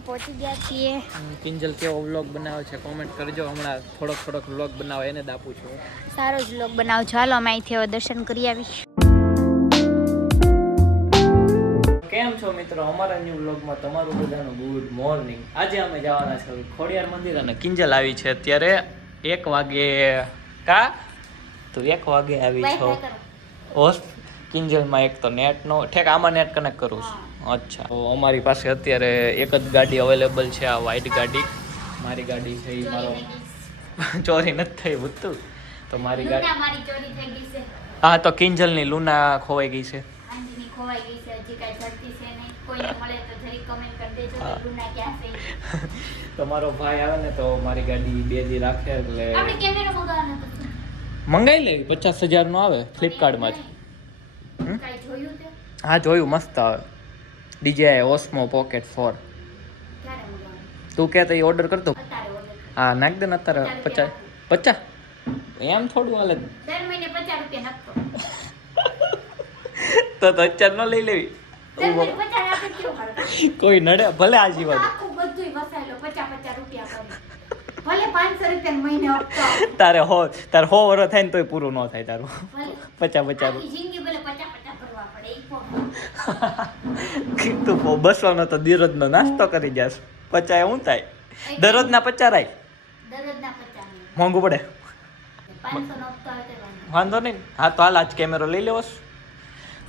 Market પહોંચી ગયા છીએ. કિંજલ કેવો વ્લોગ બનાવે છે કોમેન્ટ કરજો. હમણાં થોડોક વ્લોગ બનાવે એને જ આપું છું. સારો જ વ્લોગ બનાવો છો. હાલો અમે અહીંથી હવે દર્શન કરી આવીશ. કેમ છો મિત્રો, અમારા ન્યૂ વ્લોગમાં તમારું બધાનું ગુડ મોર્નિંગ. આજે અમે જવાના છે ખોડિયાર મંદિર અને કિંજલ આવી છે અત્યારે 1 વાગે. કા તો 1 વાગે આવી છો હોસ્ટ કિંજલમાં. એક તો નેટ નો ઠેક, આમાં નેટ કનેક્ટ કરું છું. અચ્છા, તો અમારી પાસે અત્યારે એક જ ગાડી અવેલેબલ છે, આ વ્હાઈટ ગાડી. મારી ગાડી છે એ મારો ચોરી નથી થઈ બધું. તો મારી ગાડી મારી ચોરી થઈ ગઈ છે. હા, તો કિંજલની લૂના ખોવાઈ ગઈ છે. આંટીની ખોવાઈ ગઈ છે. હજી કાંઈ ધરતી છે નહીં. કોઈને મળે તો જરી કમેન્ટ કરી દેજો કે લૂના ક્યાં છે. તો મારો ભાઈ આવે ને તો મારી ગાડી 2 દી રાખે એટલે આપણે કેમેરો મંગાવવાનો હતો. મંગાઈ લેવી. 50,000 નો આવે ફ્લિપકાર્ટમાંથી. કાંઈ જોયું તે? હા જોયું, મસ્ત આવે. DJI Osmo Pocket 4. ક્યારે મંગાવવાનું? તું કે તો એ ઓર્ડર કરતો. અત્યારે order કરો. હા નાખ દે ને અત્યારે 50 એમ થોડું હાલે. દર મહિને 50 રૂપિયા નાખતો. તો અત્યારે ન લઈ લેવી. દર મહિને 50 આપે કેવું હારું? કોઈ નડે ભલે આજીવન. આખું બધુંય વસાયેલો 50 રૂપિયા કરી. ભલે 500 રૂપિયા મહિને આપતો. તારે 100 વર્ષ થાય ને તોય પૂરું ન થાય તારું. ભલે 50 આખી જિંદગી ભલે 50 ભરવા પડે. ઈ પણ તું 200 નો તો દરરોજનો નાસ્તો કરી જાસ. 50 શું થાય? દરરોજના 50 રાય દરરોજના 50 મોંઘું પડે. 500 નો હપ્તો આવે તો વાંધો નહીં. હા તો હાલ આજ કેમેરો લઈ લેવો છે.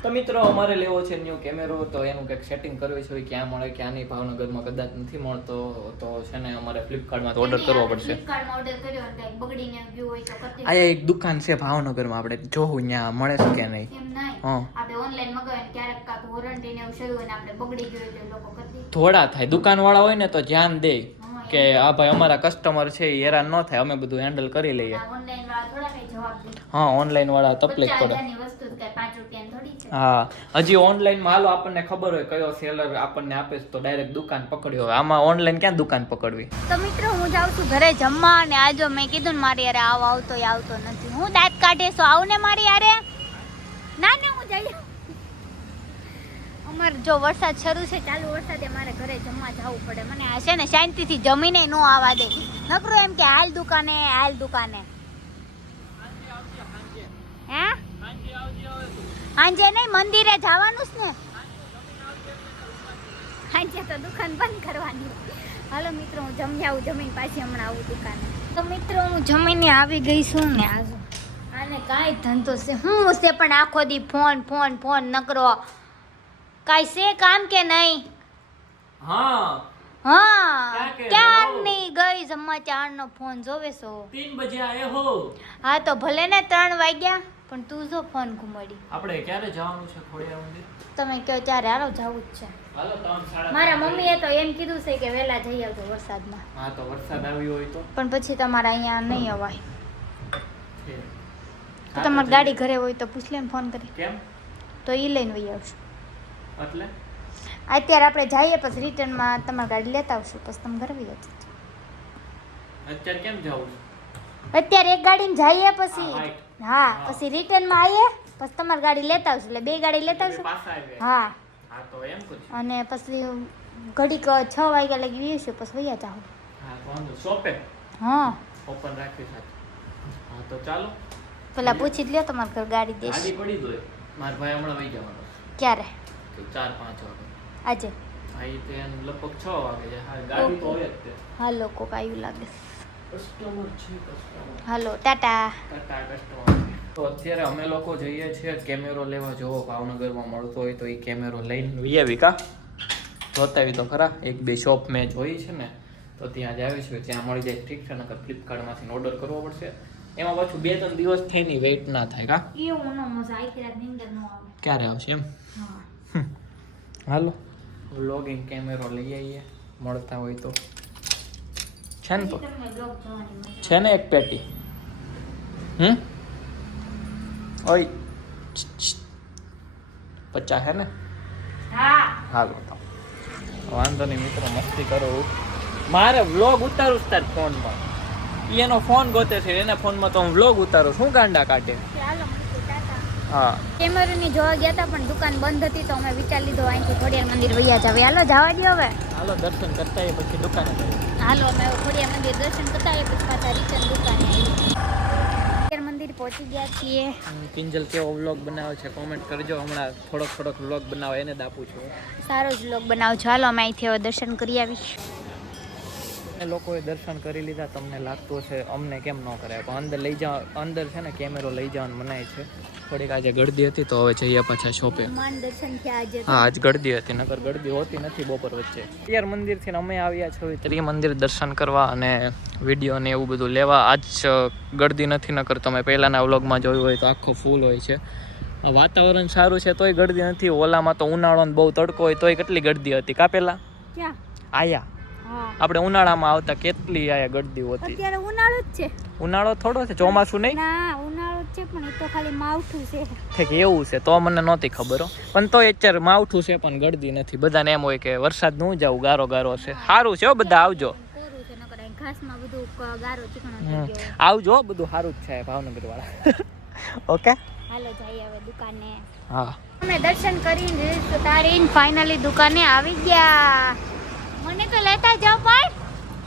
તો મિત્રો અમારે લેવો છે ન્યૂ કેમેરો. તો એનું કંઈક સેટિંગ કરવું છે, ક્યાં મળે ક્યાં નહીં. ભાવનગરમાં કદાચ નથી મળતો તો છે ને અમારે ફ્લિપકાર્ટમાં ઓર્ડર કરવો પડશે. ફ્લિપકાર્ટમાં ઓર્ડર કર્યો અને કંઈક બગડીને ગયું હોય તો કતી આ એક દુકાન છે ભાવનગરમાં, આપણે જોવું ત્યાં મળે છે કે નહીં. એમ નહીં. હા, આપણે ઓનલાઈન મગાવીને ક્યારેક કાક વોરંટી ને એવું શરૂ હોય ને આપણે બગડી ગયું હોય તો એ લોકો કતી થોડા થાય. દુકાનવાળા હોય ને તો ધ્યાન દે કે આ ભાઈ અમારા કસ્ટમર છે એ હેરાન ન થાય, અમે બધું હેન્ડલ કરી લઈએ. ઓનલાઈન વાળા થોડા કઈ જવાબ દે. હા, ઓનલાઈન વાળા તકલીફ પડે. 50,000 ની વસ્તુ જ કઈ 5 રૂપિયાની થોડી છે. હા, હજી ઓનલાઈનમાં હાલો આપણને ખબર હોય કયો સેલર આપણને આપે છે તો ડાયરેક્ટ દુકાન પકડ્યો હોય. આમાં ઓનલાઈન ક્યાં દુકાન પકડવી. તો મિત્રો હું જાઉં છું ઘરે જમવા અને આજો મેં કીધું ને મારી યારે આવતો નથી. હું દાંત કાઢે છો આવ ને મારી યારે. ના હું જઈ. અમારે જો વરસાદ શરૂ છે, ચાલુ વરસાદે મારે ઘરે જમવા જવું પડે. મને આ છે ને શાંતિથી જમીને ન આવવા દે. નકરો એમ કે હાલ દુકાને. હે હાંજે નહીં, મંદિરે જવાનું છે ને. હાંજે તો દુકાન બંધ કરવાની. હાલો મિત્રો હું જમી આવું, જમીને પાછી હમણાં આવું દુકાને. તો મિત્રો હું જમીને આવી ગઈ છું ને. આને કાંઈ ધંધો છે હું છે પણ આખો દી ફોન નકરો. કાંઈ છે કામ કે નહીં? હા ક્યારની ગઈ જમવા, 4 નો ફોન જોવે છો. 3 બજે આયે હો. હા તો ભલે ને 3 વાગ્યા પણ તું જો ફોન ઘુમાડી. આપણે ક્યારે જવાનું છે ખોડિયાર મંદિર? તમે કહો ત્યારે હાલો જવું જ છે. હાલો 3:30. મારા મમ્મીએ તો એમ કીધું છે કે વહેલા જઈ આવજો વરસાદમાં. હા તો વરસાદ આવ્યો હોય તો પણ પછી તમારા અહીંયા નહીં અવાય. છે. તો તમારી ગાડી ઘરે હોય તો પૂછ લે ને ફોન કરી. કેમ? તો એ લઈને વહી આવશું. એટલે અત્યારે આપણે જઈએ પછી રિટર્નમાં તમારી ગાડી લેતા આવશું પછી તમે ઘરે વહી આવજો. અત્યારે કેમ જવું? અત્યારે એક ગાડીમાં જઈએ પછી right. હા પછી રિટર્નમાં આવીએ પછી તમારી ગાડી લેતા આવશું. એટલે 2 ગાડી લેતા આવશું. પાછા આવે. હા હા તો એમ કરશું. અને પછી ઘડીક 6 વાગ્યા લગી વહીશું પછી વૈયા જાઓ. હા વાંધો શોપે હા ઓપન રાખી સાથે. હા તો ચાલો પેલા પૂછી જ લ્યો તમારે ઘર ગાડી દેશ. ગાડી પડી દોય. મારા ભાઈ હમણાં વહી જવાનો ક્યારે? તો 4-5 વાગે. આજે? હા એ તો એમ લગભગ 6 વાગે છે. હા ગાડી તો હોય જ તે. હાલો કોક આવ્યું લાગે. કસ્ટમર છે કસ્ટમર. હાલો ટાટા. ટાટા કસ્ટમર. તો અત્યારે અમે લોકો જઈએ છીએ કેમેરો લેવા. જોવો ભાવનગરમાં મળતો હોય તો એ કેમેરો લઈને આવી કા જોતાવી તો ખરા. 1-2 શોપ મેં જોઈ છે ને તો ત્યાં જ આવીશું. ત્યાં મળી જાય ઠીક છે, નકર ફ્લિપકાર્ટમાંથી ઓર્ડર કરવો પડશે. એમાં પાછું 2-3 દિવસ થઈને વેઇટ ના થાય કા. એવું નો મજા આખી રાત નીંદર નો આવે. ક્યારે આવશે એમ? હા હાલો વ્લોગિંગ કેમેરો લઈ આવીએ મળતા હોય તો. છે ને તમને બ્લોગ જોવાની મજા. છે ને એક પેટી. ઓય 50 હે ને? હા હાલો તો વાંધો નહીં મિત્રો, મસ્તી કરો. મારે વ્લોગ ઉતારું તાર ફોનમાં. એનો ફોન ગોતે છે, એના ફોનમાં તો હું વ્લોગ ઉતારું. શું ગાંડા કાઢે. ચાલો મૂકી ટાટા. હા કેમેરાની જોવા ગયા હતા પણ દુકાન બંધ હતી તો અમે વિચાર લીધો અહીંથી ખોડિયાર મંદિર વૈયા જાવે. હાલો જવા દો હવે. હાલો દર્શન કરતા એ પછી દુકાને જઈએ. હાલો અમે ખોડિયાર મંદિર દર્શન કરતા આવીએ પછી પાછા રિટર્ન દુકાને આવીએ. ખોડિયાર મંદિર પહોંચી ગયા છીએ. કિંજલ કેવો વ્લોગ બનાવે છે કોમેન્ટ કરજો. હમણાં થોડોક વ્લોગ બનાવે એને જ આપું છું. સારો જ વ્લોગ બનાવો છો. હાલો અમે અહીંથી હવે દર્શન કરી આવીશ. એ લોકોએ દર્શન કરી લીધા. તમને લાગતું હશે અમને કેમ ન કરાય, પણ અંદર લઈ જાવ, અંદર છે ને કેમેરો લઈ જવાનું મનાય છે. થોડીક આજે ગળદી હતી તો હવે જઈએ પાછા શોપે. માન દર્શન થયા આજે. હા આજ ગળદી હતી, નકર ગળદી હોતી નથી બપોર વચ્ચે. ખોડિયાર મંદિરથી અમે આવ્યા છીએ ત્રિમંદિર દર્શન કરવા અને વિડીયો ને એવું બધું લેવા. આજ ગળદી નથી, નકર તમે પહેલાંના વ્લોગમાં જોયું હોય તો આખો ફૂલ હોય છે. વાતાવરણ સારું છે તોય ગળદી નથી. ઓલામાં તો ઉનાળો ને બહુ તડકો હોય તોય કેટલી ગળદી હતી. કા પેલા ક્યાં આયા હા આપણે ઉનાળામાં આવતા કેટલી આયા ગળદી હોતી. અત્યારે ઉનાળો જ છે. ઉનાળો થોડો છે, ચોમાસું નહીં. ના ઉનાળો જ છે પણ એ તો ખાલી માવઠું છે. ઠીક એવું છે તો મને નહોતી ખબર હો. પણ તો અત્યારે માવઠું છે પણ ગળદી નથી. બધાને એમ હોય કે વરસાદ નું જાવું, ગારો ગારો છે. સારું છે હો, બધા આવજો. કોરું છે નકર અહીં ઘાસમાં બધું ગારો ચીકણો થઈ ગયો. આવજો હો, બધું સારું જ છે ભાવનગર વાળા. ઓકે હાલો જઈએ હવે દુકાને. હા અમે દર્શન કરીને રીલ્સ ઉતારીને ફાઇનલી દુકાને આવી ગયા. મને તો લેતા જાઓ પણ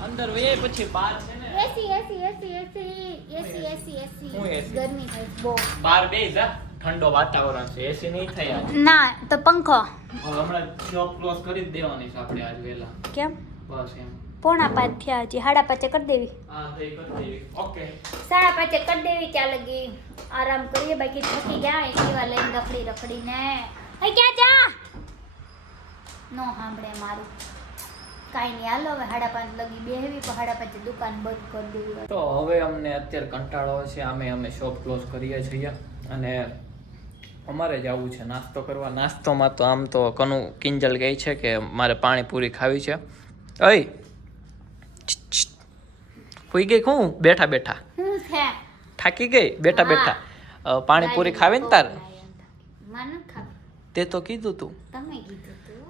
અંદર વે પછી બહાર છે ને એસી એસી એસી એસી એસી એસી એસી હું AC? ગરમી થાય બહુ. બહાર બેસ હા, ઠંડો વાતાવરણ છે. એસી નહીં થાય આજ. ના તો પંખો. હમણાં જોબ ક્લોઝ કરી જ દેવાની છે આપણે આજ વહેલા. કેમ બસ એમ. 4:05 થયા હજી 5:30 કરી દેવી. હા તો એ કરી દેવી. ઓકે 5:30 કરી દેવી. ત્યાં લગી આરામ કરીએ. બાકી થકી ગયા એવા લઈને રખડીને અહીં ક્યાં જા નો સાંભળે મારું. કાંઈ નહીં હાલો હવે 5:30 લગી બેહવી પણ 5:30 દુકાન બંધ કરી દેવી. તો હવે અમને અત્યારે કંટાળો છે. અમે શોપ ક્લોઝ કરીએ છીએ અને અમારે જવું છે નાસ્તો કરવા. નાસ્તોમાં તો આમ તો કિંજલ કહે છે કે મારે પાણીપુરી ખાવી છે. ઓય હોઈ ગઈ હું બેઠા બેઠા શું છે થાકી ગઈ બેઠા બેઠા. પાણીપુરી ખાવી ને તાર? માનું ખા તે તો કીધું તું. તમે કીધું તું.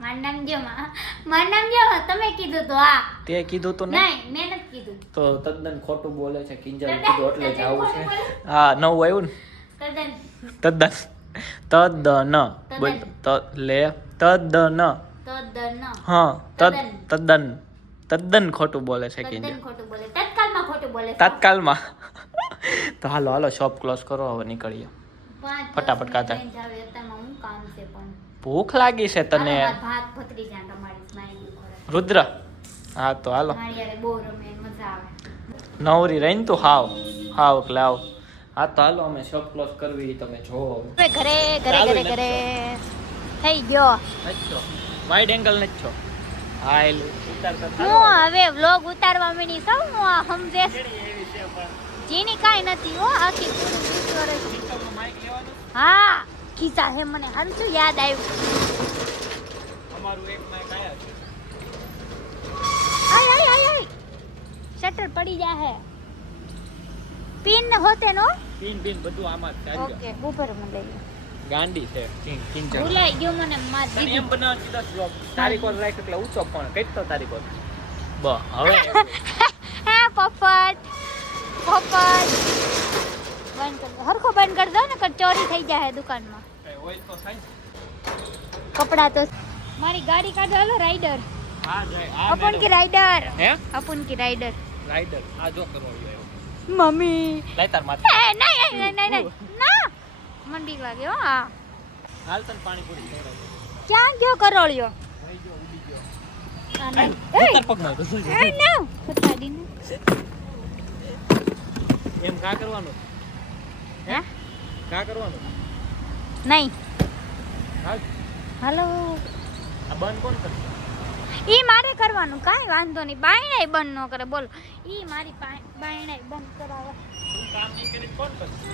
મારું નામ જો તમે કીધું તું. હા તે કીધું તું ને? નહીં મેં નથી કીધું. તો તદ્દન ખોટું બોલે છે કિંજલ. કીધું એટલે જવું છે. હા નવું આવ્યું ને તદ્દન તદ્દન બોલ તો લે તદ્દન. તદ્દન હા તદ્દન ખોટું બોલે છે કિંજલ. તદ્દન ખોટું બોલે. તત્કાલમાં ખોટું બોલે. તાત્કાલમાં. તો હાલો શોપ ક્લોઝ કરો હવે નીકળીએ. 5-10 ફટાફટ કાતા. મિનિટ જાવે અત્યારમાં હું કામ છે પણ. ભૂખ લાગી છે તને હાલો, ભાત ભત્રી જાય તમારી સ્માઈલી ખોરાક. રુદ્ર? હા તો હાલો મારી યારે બહુ રમે મજા આવે. નવરી રહીને તું હાવ એટલે આવ. હા તો હાલો અમે શોપ ક્લોઝ કરવી તમે જોવો. હવે ઘરે ચાલુ ઘરે થઈ ગયો. નચો વાઇડ એંગલ નચો. હા એલું ઉતારતા હું હવે વ્લોગ ઉતારવા માંડી સૌ હું આ સમજે જીની કાંઈ નથી હો આખી પૂરી 20 વર્ષની. માઈક લેવાનું હા કીધા હે મને હારું શું યાદ આવ્યું. અમારું એક માઈક આયા છે. આય શટર પડી જાહે. પિન હોતે નો પિન બધું આમાં જ ચાલ્યો. ઓકે ઉપર મને લઈ લે. ગાંડી છે કિંજલ. ભૂલાઈ ગયો મને માર તને દીદી. એમ બનાવ સીધા સ્લોપ તારીખ પર રાખ એટલે ઊંચો પણ કેટલો તારીખ પર બ હવે હે પોપટ બંધ કર દો. હરખો બંધ કર દો ને કર ચોરી થઈ જાય દુકાનમાં. ઓઇલ તો થાય ને. કપડા તો મારી ગાડી કાઢો હાલો રાઈડર. હા જાય આ अपन की राइडर હે अपन की राइडर રાઈડર આ જો કરો આવ્યો. मम्मी લઈ તાર માથે ए नहीं ना मन बीक लागे हो हां હાલ તને પાણીપુરી ખવડાવું. क्या गयो करोलियो લઈ જો ઉડી ગયો. आ नहीं તાર પગમાં તો શું ए नो बता दी ने એમ કા કરવાનું હે કા કરવાનું नहीं હાલ हेलो આ બંધ કોણ કરશે? ઈ મારે કરવાનું કાઈ વાંધો નહીં. બાયણાય બંધ ન કરે બોલ. ઈ મારી બાયણાય બંધ કરાવે. તું કામ નહીં કરી કોણ કરશે?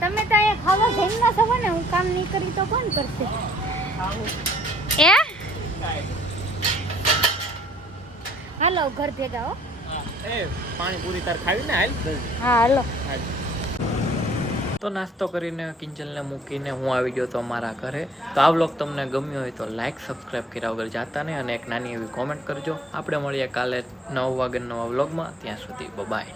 તમે તો અહીંયા ખાવા જઈને છો ને હું કામ નહીં કરી તો કોણ કરશે? ખાવું એ કાંઈ. હાલો ઘર ભેગા હો. હા એ પાણીપુરી તાર ખાવી ને હાલ જલ્દી. હા હાલો. તો નાસ્તો કરીને કિંજલને મૂકીને હું આવી ગયો તો અમારા ઘરે. તો આ વ્લોગ તમને ગમ્યો હોય તો લાઈક સબસ્ક્રાઈબ કર્યા વગર જાતા નહીં અને એક નાની એવી કોમેન્ટ કરજો. આપણે મળીએ કાલે 9 વાગે નવા વ્લોગમાં. ત્યાં સુધી બાય.